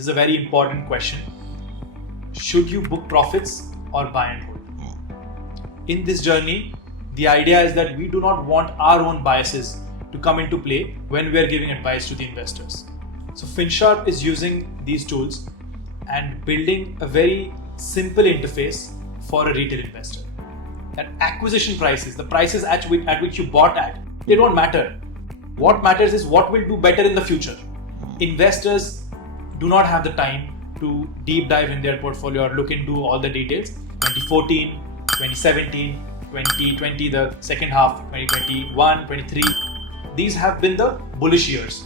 This is a very important question. Should you book profits or buy and hold? In this journey, the idea is that we do not want our own biases to come into play when we are giving advice to the investors. So FinSharpe is using these tools and building a very simple interface for a retail investor. That acquisition prices, the prices at which you bought at, they don't matter. What matters is what will do better in the future. Investors do not have the time to deep dive in their portfolio or look into all the details. 2014, 2017, 2020, the second half, 2021, 23. These have been the bullish years.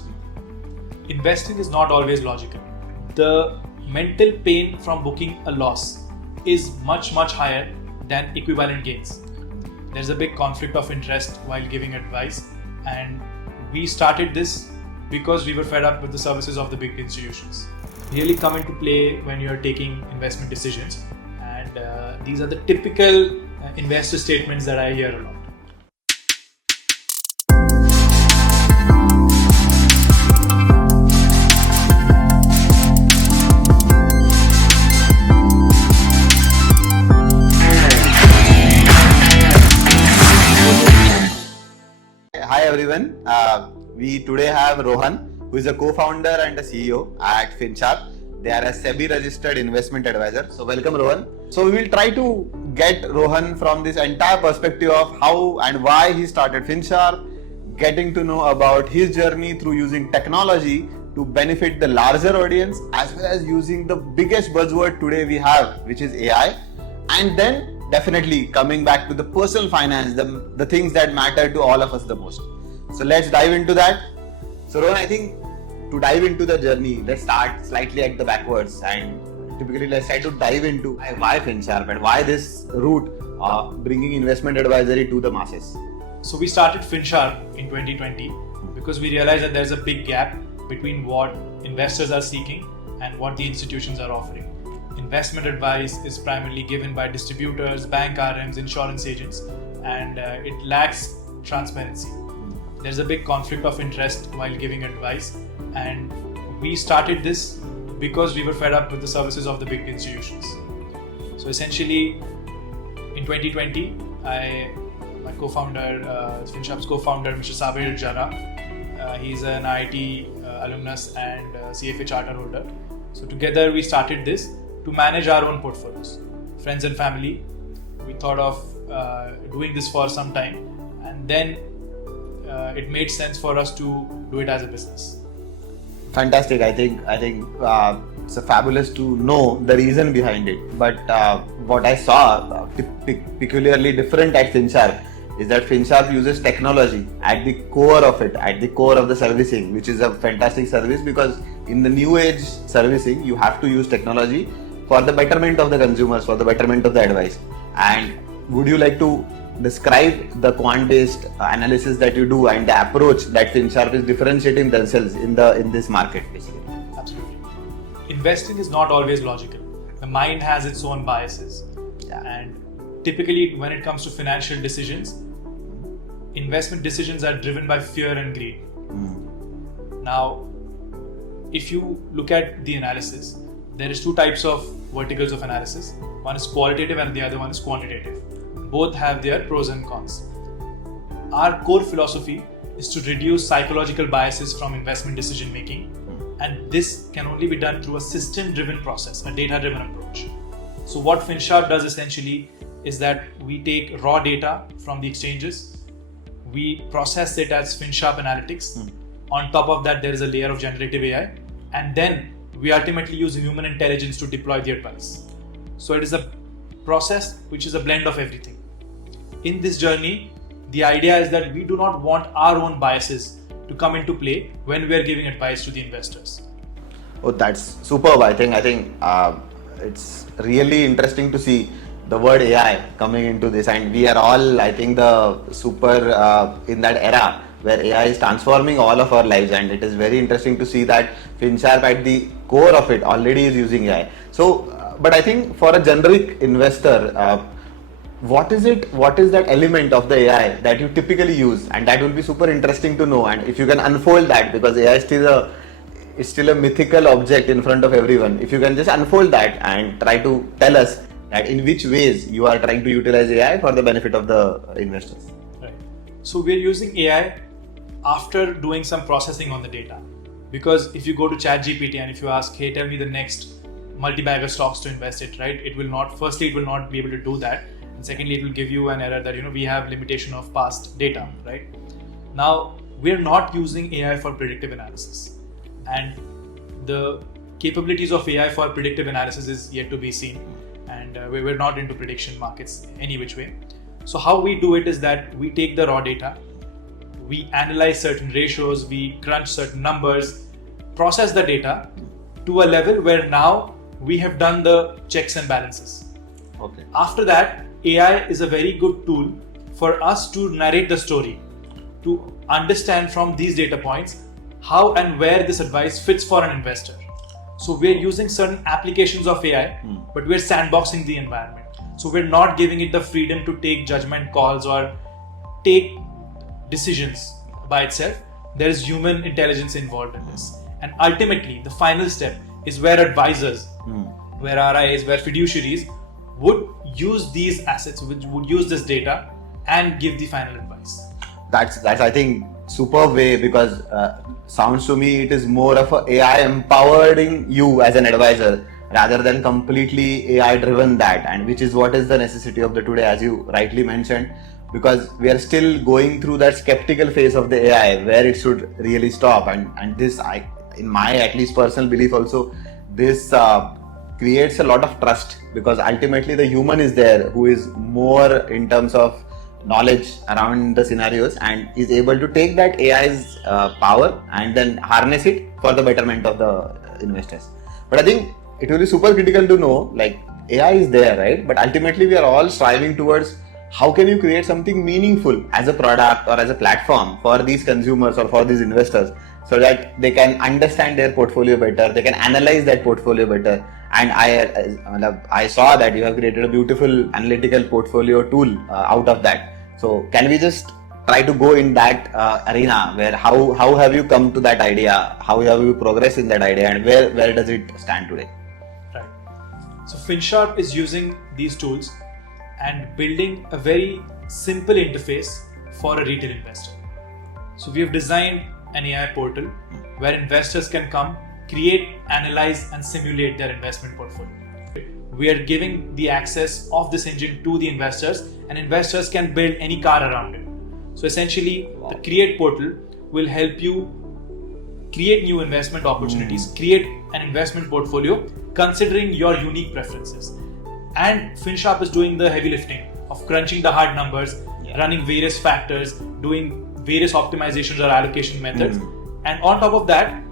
Investing is not always logical. The mental pain from booking a loss is much higher than equivalent gains. There's a big conflict of interest while giving advice, and we started this because we were fed up with the services of the big institutions. Really come into play when you're taking investment decisions, and these are the typical investor statements that I hear a lot. Hi everyone, we today have Rohan, who is a co-founder and a CEO at FinSharpe. They are a SEBI registered investment advisor. So welcome Rohan. So we will try to get Rohan from this entire perspective of how and why he started FinSharpe, getting to know about his journey through using technology to benefit the larger audience, as well as using the biggest buzzword today we have, which is AI, and then definitely coming back to the personal finance, the things that matter to all of us the most. So let's dive into that. So Rohan, I think to dive into the journey, let's start slightly at the backwards, and typically let's try to dive into why FinSharpe and why this route of bringing investment advisory to the masses. So we started FinSharpe in 2020 because we realized that there's a big gap between what investors are seeking and what the institutions are offering. Investment advice is primarily given by distributors, bank RMs, insurance agents, and it lacks transparency. There's a big conflict of interest while giving advice, and we started this because we were fed up with the services of the big institutions. So essentially, in 2020, my co-founder, FinSharpe's co-founder, Mr. Sabir Jara, he's an IIT alumnus and CFA charter holder. So together we started this to manage our own portfolios. Friends and family, we thought of doing this for some time, and then it made sense for us to do it as a business. Fantastic. I think it's fabulous to know the reason behind it. But what I saw peculiarly different at FinSharpe is that FinSharpe uses technology at the core of it, at the core of the servicing, which is a fantastic service, because in the new age servicing, you have to use technology for the betterment of the consumers, for the betterment of the advice. And would you like to describe the quant-based analysis that you do and the approach that FinSharpe is differentiating themselves in this market, basically? Absolutely. Investing is not always logical. The mind has its own biases. Yeah. And typically when it comes to financial decisions, investment decisions are driven by fear and greed. Now, if you look at the analysis, there is two types of verticals of analysis. One is qualitative and the other one is quantitative. Both have their pros and cons. Our core philosophy is to reduce psychological biases from investment decision making, and this can only be done through a system-driven process, a data-driven approach. So what FinSharpe does essentially is that we take raw data from the exchanges, we process it as FinSharpe analytics. On top of that, there is a layer of generative AI, and then we ultimately use human intelligence to deploy the advice. So it is a process which is a blend of everything. In this journey, the idea is that we do not want our own biases to come into play when we are giving advice to the investors. Oh, that's superb. I think it's really interesting to see the word AI coming into this, and we are all, I think, the super in that era where AI is transforming all of our lives, and it is very interesting to see that FinSharpe at the core of it already is using AI. So, but I think for a generic investor, what is that element of the AI that you typically use? And that will be super interesting to know. And if you can unfold that, because AI is still is still a mythical object in front of everyone. If you can just unfold that and try to tell us that in which ways you are trying to utilize AI for the benefit of the investors. Right. So we're using AI after doing some processing on the data. Because if you go to ChatGPT and if you ask, hey, tell me the next multi-bagger stocks to invest it, right? It will not be able to do that. And secondly, it will give you an error that, we have limitation of past data, right? Now, we're not using AI for predictive analysis. And the capabilities of AI for predictive analysis is yet to be seen. And we're not into prediction markets any which way. So how we do it is that we take the raw data, we analyze certain ratios, we crunch certain numbers, process the data to a level where now we have done the checks and balances. Okay. After that, AI is a very good tool for us to narrate the story, to understand from these data points how and where this advice fits for an investor. So we're using certain applications of AI, but we're sandboxing the environment. So we're not giving it the freedom to take judgment calls or take decisions by itself. There is human intelligence involved in this. And ultimately, the final step is where advisors, where RIAs, where fiduciaries would use these assets, would use this data and give the final advice. That's I think superb way, because sounds to me it is more of a AI empowering you as an advisor rather than completely AI driven that, and which is what is the necessity of the today, as you rightly mentioned, because we are still going through that skeptical phase of the AI where it should really stop, and this, in my at least personal belief also, this creates a lot of trust, because ultimately the human is there who is more in terms of knowledge around the scenarios and is able to take that AI's power and then harness it for the betterment of the investors. But I think it will be super critical to know, like, AI is there, right? But ultimately we are all striving towards how can you create something meaningful as a product or as a platform for these consumers or for these investors, so that they can understand their portfolio better, they can analyze that portfolio better. And I saw that you have created a beautiful analytical portfolio tool out of that. So can we just try to go in that arena where how have you come to that idea, how have you progressed in that idea, and where does it stand today? Right. So FinSharpe is using these tools and building a very simple interface for a retail investor. So we have designed an AI portal where investors can come, create, analyze and simulate their investment portfolio. We are giving the access of this engine to the investors, and investors can build any car around it. So essentially, the Create portal will help you create new investment opportunities, create an investment portfolio considering your unique preferences. And FinSharpe is doing the heavy lifting of crunching the hard numbers, running various factors, doing various optimizations or allocation methods. And on top of that,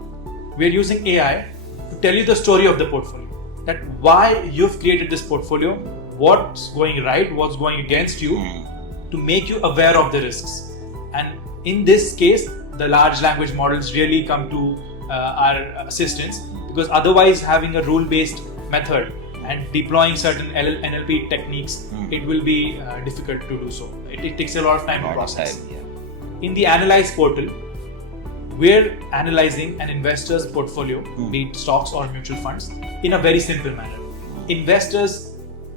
we're using AI to tell you the story of the portfolio, that why you've created this portfolio, what's going right, what's going against you, to make you aware of the risks. And in this case, the large language models really come to our assistance, because otherwise having a rule-based method and deploying certain NLP techniques, it will be difficult to do so. It takes a lot of time to process. In the Analyze portal, we're analyzing an investor's portfolio, be it stocks or mutual funds, in a very simple manner. Investors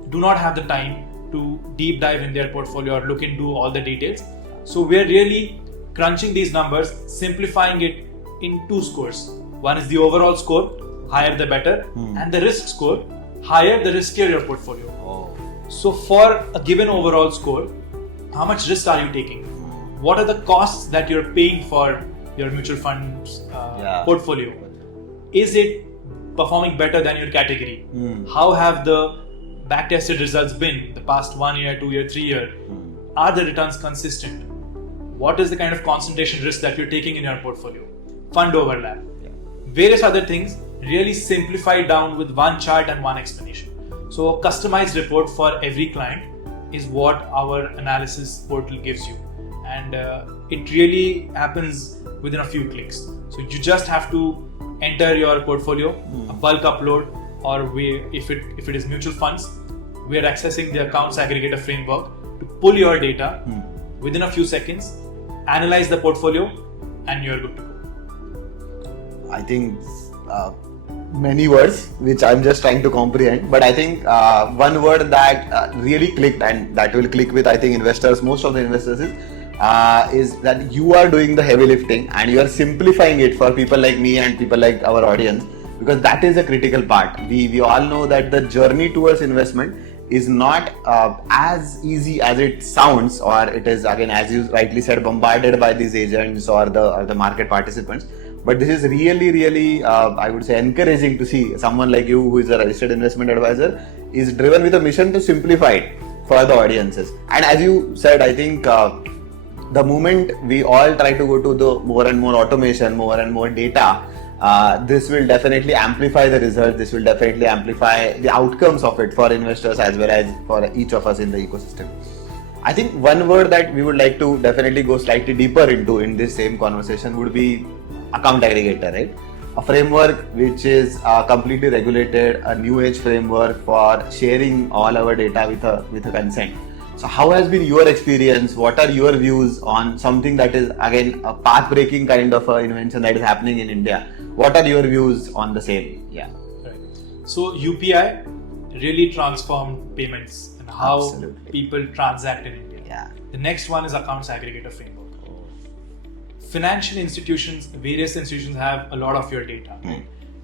do not have the time to deep dive in their portfolio or look into all the details. So we're really crunching these numbers, simplifying it in two scores. One is the overall score, higher the better, and the risk score, higher the riskier your portfolio. So for a given overall score, how much risk are you taking? What are the costs that you're paying for your mutual funds portfolio? Is it performing better than your category? How have the back-tested results been the past 1 year, 2 year, 3 year? Are the returns consistent? What is the kind of concentration risk that you're taking in your portfolio? Fund overlap. Various other things really simplified down with one chart and one explanation. So a customized report for every client is what our analysis portal gives you. And it really happens within a few clicks. So you just have to enter your portfolio, a bulk upload, or if it is mutual funds, we are accessing the accounts aggregator framework to pull your data within a few seconds, analyze the portfolio, and you're good to go. I think many words which I'm just trying to comprehend. But I think one word that really clicked, and that will click with I think investors, most of the investors, is that you are doing the heavy lifting and you are simplifying it for people like me and people like our audience, because that is a critical part. We all know that the journey towards investment is not as easy as it sounds, or it is, again, as you rightly said, bombarded by these agents or the market participants. But this is really, I would say, encouraging to see someone like you, who is a registered investment advisor, is driven with a mission to simplify it for the audiences. And as you said, I think the moment we all try to go to the more and more automation, more and more data, this will definitely amplify the results. This will definitely amplify the outcomes of it for investors as well as for each of us in the ecosystem. I think one word that we would like to definitely go slightly deeper into in this same conversation would be account aggregator, right? A framework which is completely regulated, a new age framework for sharing all our data with a consent. So how has been your experience? What are your views on something that is, again, a path-breaking kind of invention that is happening in India? What are your views on the same? Yeah. Right. So UPI really transformed payments and how Absolutely. people transact in India. Yeah. The next one is accounts aggregator framework. Financial institutions, various institutions have a lot of your data.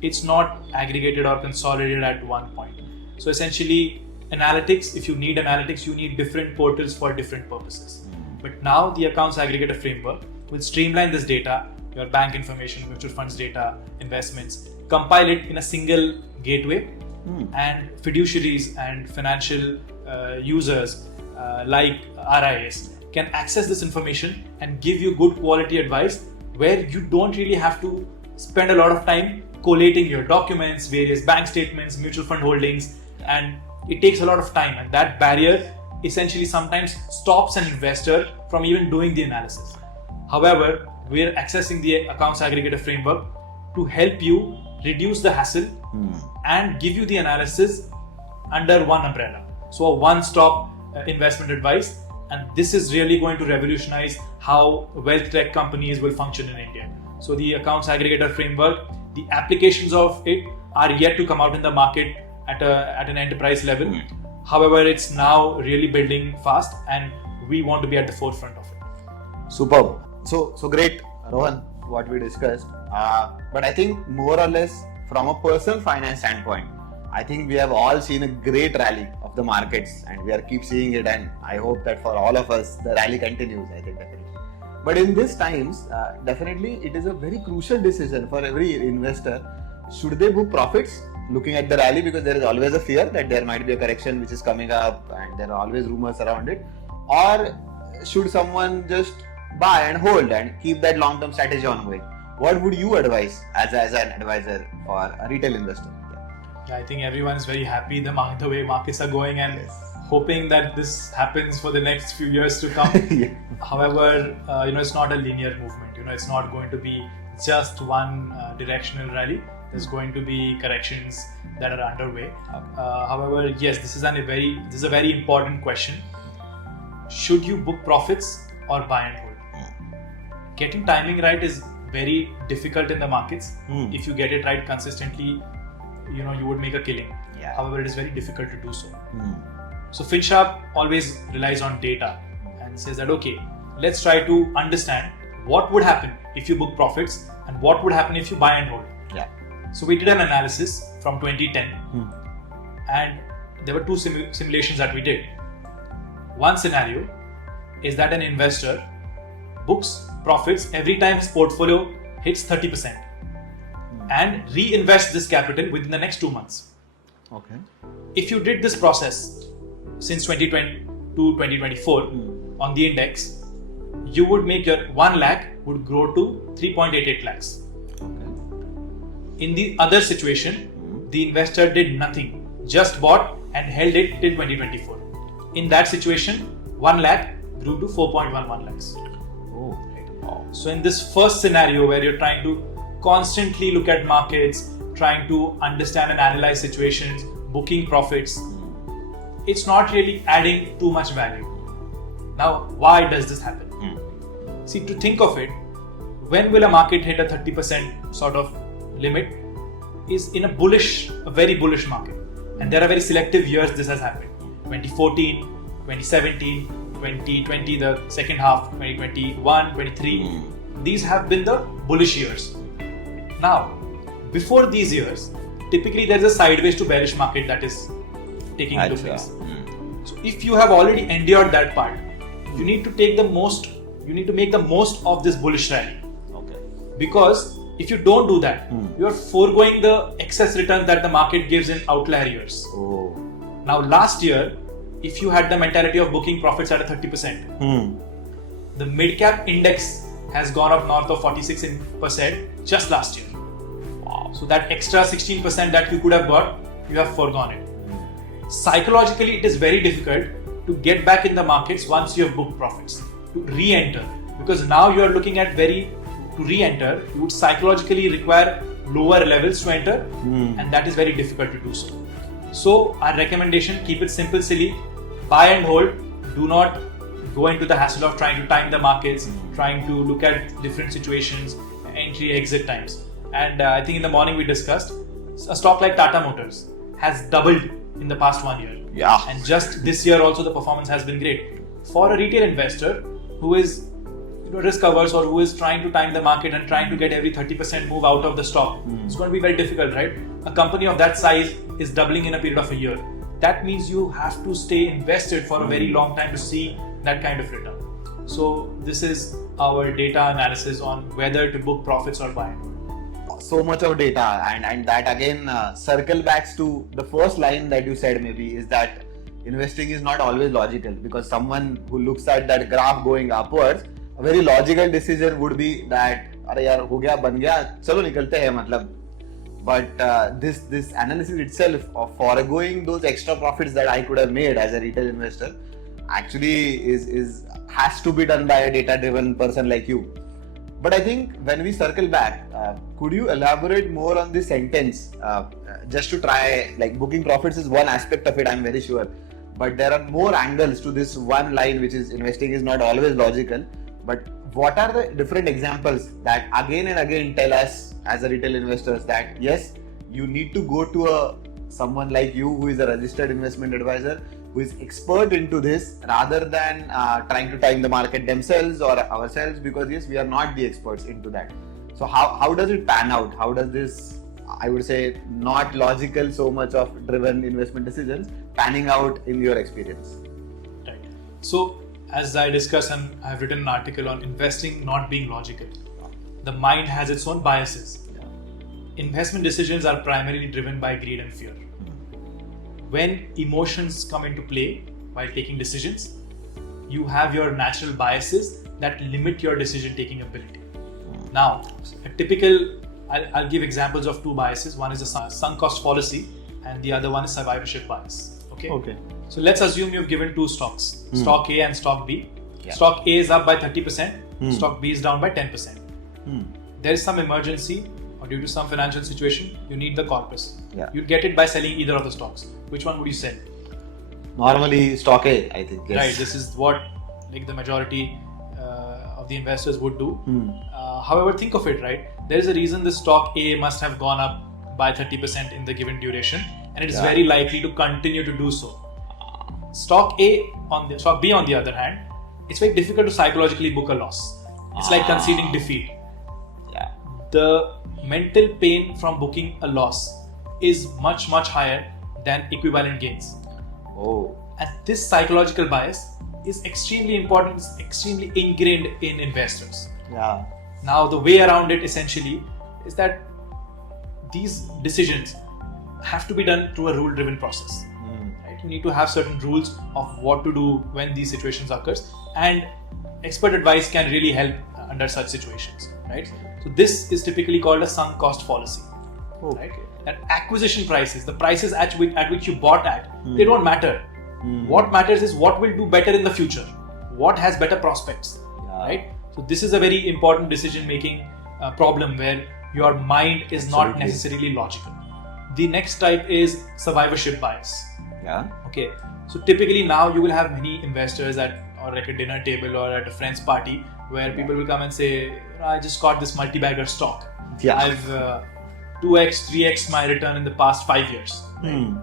It's not aggregated or consolidated at one point. So essentially, analytics, if you need analytics, you need different portals for different purposes. But now the accounts aggregator framework will streamline this data, your bank information, mutual funds data, investments, compile it in a single gateway, and fiduciaries and financial users like RIAs can access this information and give you good quality advice, where you don't really have to spend a lot of time collating your documents, various bank statements, mutual fund holdings, and it takes a lot of time, and that barrier essentially sometimes stops an investor from even doing the analysis. However, we are accessing the accounts aggregator framework to help you reduce the hassle and give you the analysis under one umbrella. So a one-stop investment advice, and this is really going to revolutionize how wealth tech companies will function in India. So the accounts aggregator framework, the applications of it are yet to come out in the market at an enterprise level. However, it's now really building fast, and we want to be at the forefront of it. Superb. So great, Rohan, what we discussed. But I think more or less from a personal finance standpoint, I think we have all seen a great rally of the markets, and we are keep seeing it, and I hope that for all of us the rally continues, I think, definitely. But in these times, definitely it is a very crucial decision for every investor. Should they book profits looking at the rally, because there is always a fear that there might be a correction which is coming up and there are always rumors around it, or should someone just buy and hold and keep that long-term strategy ongoing? What would you advise as an advisor for a retail investor? Yeah, I think everyone is very happy the way markets are going, and hoping that this happens for the next few years to come. Yeah. However, it's not a linear movement. It's not going to be just one directional rally. There's going to be corrections that are underway. However, yes, this is a very important question. Should you book profits or buy and hold? Getting timing right is very difficult in the markets. If you get it right consistently, you would make a killing. Yeah. However, it is very difficult to do so. So FInsharpe always relies on data and says that, okay, let's try to understand what would happen if you book profits and what would happen if you buy and hold. Yeah. So we did an analysis from 2010 and there were two simulations that we did. One scenario is that an investor books profits every time his portfolio hits 30% and reinvest this capital within the next 2 months. Okay. If you did this process since 2020 to 2024 on the index, you would make your 1 lakh would grow to 3.88 lakhs. Okay. In the other situation, the investor did nothing, just bought and held it till 2024. In that situation, 1 lakh grew to 4.11 lakhs. Oh, wow. So in this first scenario where you're trying to constantly look at markets, trying to understand and analyze situations, booking profits, it's not really adding too much value. Now, why does this happen? See, to think of it, when will a market hit a 30% sort of limit is in a very bullish market. And there are very selective years this has happened. 2014, 2017, 2020, the second half, 2021, 23. These have been the bullish years. Now, before these years, typically there is a sideways to bearish market that is taking into place. So if you have already endured that part, you need to make the most of this bullish rally. Okay. Because if you don't do that, you are foregoing the excess returns that the market gives in outlier years. Oh. Now, last year, if you had the mentality of booking profits at a 30%, the mid-cap index has gone up north of 46% just last year. Wow. So that extra 16% that you could have got, you have foregone it. Psychologically, it is very difficult to get back in the markets once you have booked profits, to re-enter. Because now you are looking at to re-enter, you would psychologically require lower levels to enter, and that is very difficult to do so. So our recommendation, keep it simple, silly, buy and hold. Do not go into the hassle of trying to time the markets, trying to look at different situations, entry, exit times. And I think in the morning we discussed, a stock like Tata Motors has doubled in the past 1 year. Yeah. And just this year also the performance has been great. For a retail investor who is risk averse or who is trying to time the market and trying to get every 30% move out of the stock, it's going to be very difficult, right? A company of that size is doubling in a period of a year. That means you have to stay invested for a very long time to see that kind of return. So this is our data analysis on whether to book profits or buy. So much of data, and that again circle backs to the first line that you said, maybe, is that investing is not always logical, because someone who looks at that graph going upwards, a very logical decision would be that अरे यार हो गया बन गया चलो निकलते हैं मतलब. But this analysis itself of foregoing those extra profits that I could have made as a retail investor actually has to be done by a data driven person like you. But I think when we circle back, could you elaborate more on this sentence? Just to try, like, booking profits is one aspect of it, I'm very sure. But there are more angles to this one line, which is investing is not always logical. But what are the different examples that again and again tell us as a retail investors that yes, you need to go to someone like you who is a registered investment advisor, who is expert into this, rather than trying to time the market themselves or ourselves, because yes, we are not the experts into that. So how does it pan out? How does this, I would say, not logical so much of driven investment decisions panning out in your experience? Right. So as I discussed, and I have written an article on investing not being logical. The mind has its own biases. Investment decisions are primarily driven by greed and fear. When emotions come into play while taking decisions, you have your natural biases that limit your decision-taking ability. Now, I'll give examples of two biases. One is a sunk cost fallacy, and the other one is survivorship bias. Okay. So let's assume you've given two stocks, stock A and stock B. Yeah. Stock A is up by 30%, stock B is down by 10%. There is some emergency or due to some financial situation, you need the corpus. Yeah. You'd get it by selling either of the stocks. Which one would you sell? Normally stock A, I think. Yes. Right, this is what the majority of the investors would do. However, think of it, right? There is a reason the stock A must have gone up by 30% in the given duration, and it is very likely to continue to do so. Stock B on the other hand, it's very difficult to psychologically book a loss. It's like conceding defeat. Yeah. The mental pain from booking a loss is much higher than equivalent gains. Oh. And this psychological bias is extremely important, it's extremely ingrained in investors. Yeah. Now the way around it essentially is that these decisions have to be done through a rule-driven process. Right? You need to have certain rules of what to do when these situations occurs, and expert advice can really help under such situations. Right? So this is typically called a sunk cost fallacy. Okay. Right? And acquisition prices, the prices at which you bought at, they don't matter. What matters is what will do better in the future, what has better prospects. Right? So this is a very important decision-making problem where your mind is not necessarily logical. The next type is survivorship bias. Yeah. Okay. So typically now you will have many investors at a dinner table or at a friend's party where people will come and say, I just got this multi-bagger stock. Yeah. 2x, 3x my return in the past 5 years. Right?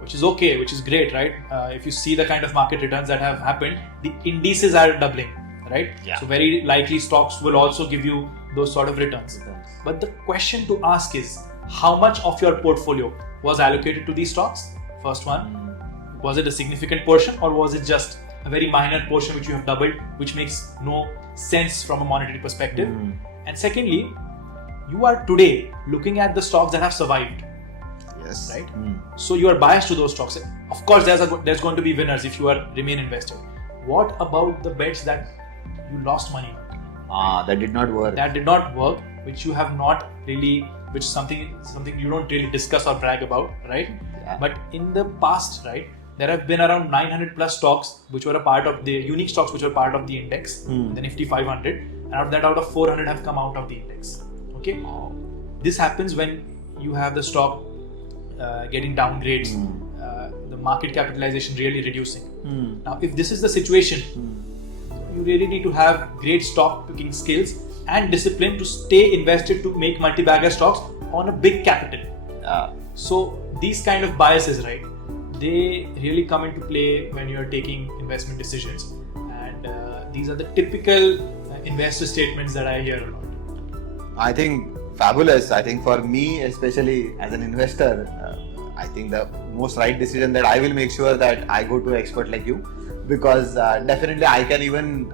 Which is okay, which is great, right? If you see the kind of market returns that have happened, the indices are doubling, right? Yeah. So very likely stocks will also give you those sort of returns. But the question to ask is, how much of your portfolio was allocated to these stocks? First one, was it a significant portion or was it just a very minor portion which you have doubled, which makes no sense from a monetary perspective? And secondly, you are today looking at the stocks that have survived. Yes. Right? So you are biased to those stocks. Of course, there's going to be winners if you remain invested. What about the bets that you lost money on? That did not work. That did not work, which you have not really, which is something you don't really discuss or brag about, right? Yeah. But in the past, right, there have been around 900 plus stocks which were a part of the unique stocks which were part of the index, the Nifty 500, and out of 400 have come out of the index. Okay, this happens when you have the stock getting downgrades, the market capitalization really reducing. Now, if this is the situation, you really need to have great stock picking skills and discipline to stay invested to make multi-bagger stocks on a big capital. So these kind of biases, right, they really come into play when you're taking investment decisions, and these are the typical investor statements that I hear a lot. I think fabulous. I think for me, especially as an investor, I think the most right decision that I will make sure that I go to an expert like you, because definitely I can even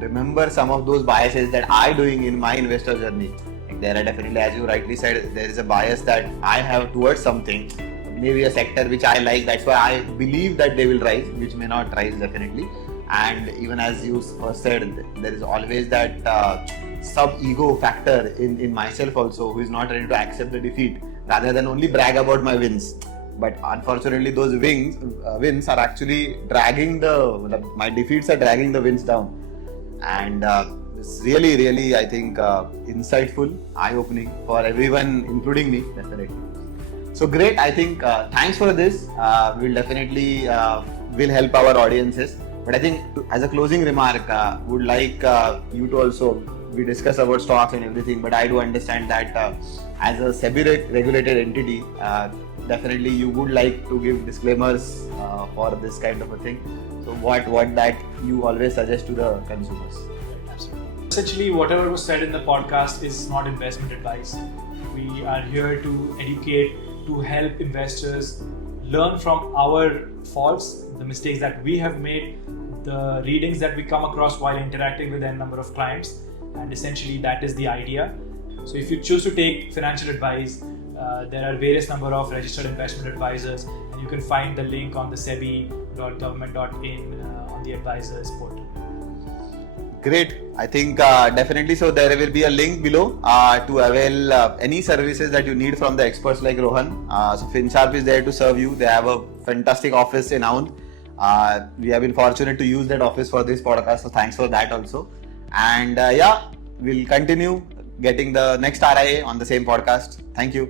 remember some of those biases that I doing in my investor journey. Like there are definitely, as you rightly said, there is a bias that I have towards something, maybe a sector which I like. That's why I believe that they will rise, which may not rise definitely. And even as you first said, there is always that sub-ego factor in myself also, who is not ready to accept the defeat rather than only brag about my wins. But unfortunately, those wins are actually dragging my defeats are dragging the wins down. And it's really, really, I think, insightful, eye-opening for everyone, including me, definitely. So great. I think thanks for this. We'll definitely will help our audiences. But I think as a closing remark, would like you to also, we discuss about stocks and everything, but I do understand that as a SEBI regulated entity, definitely you would like to give disclaimers for this kind of a thing. So what that you always suggest to the consumers? Absolutely. Essentially, whatever was said in the podcast is not investment advice. We are here to educate, to help investors learn from our faults, the mistakes that we have made, the readings that we come across while interacting with a number of clients, and essentially that is the idea. So if you choose to take financial advice, there are various number of registered investment advisors, and you can find the link on the sebi.government.in on the advisors portal. Great. I think definitely. So there will be a link below to avail any services that you need from the experts like Rohan. So FinSharpe is there to serve you. They have a fantastic office in Aund. We have been fortunate to use that office for this podcast. So thanks for that also. And we'll continue getting the next RIA on the same podcast. Thank you.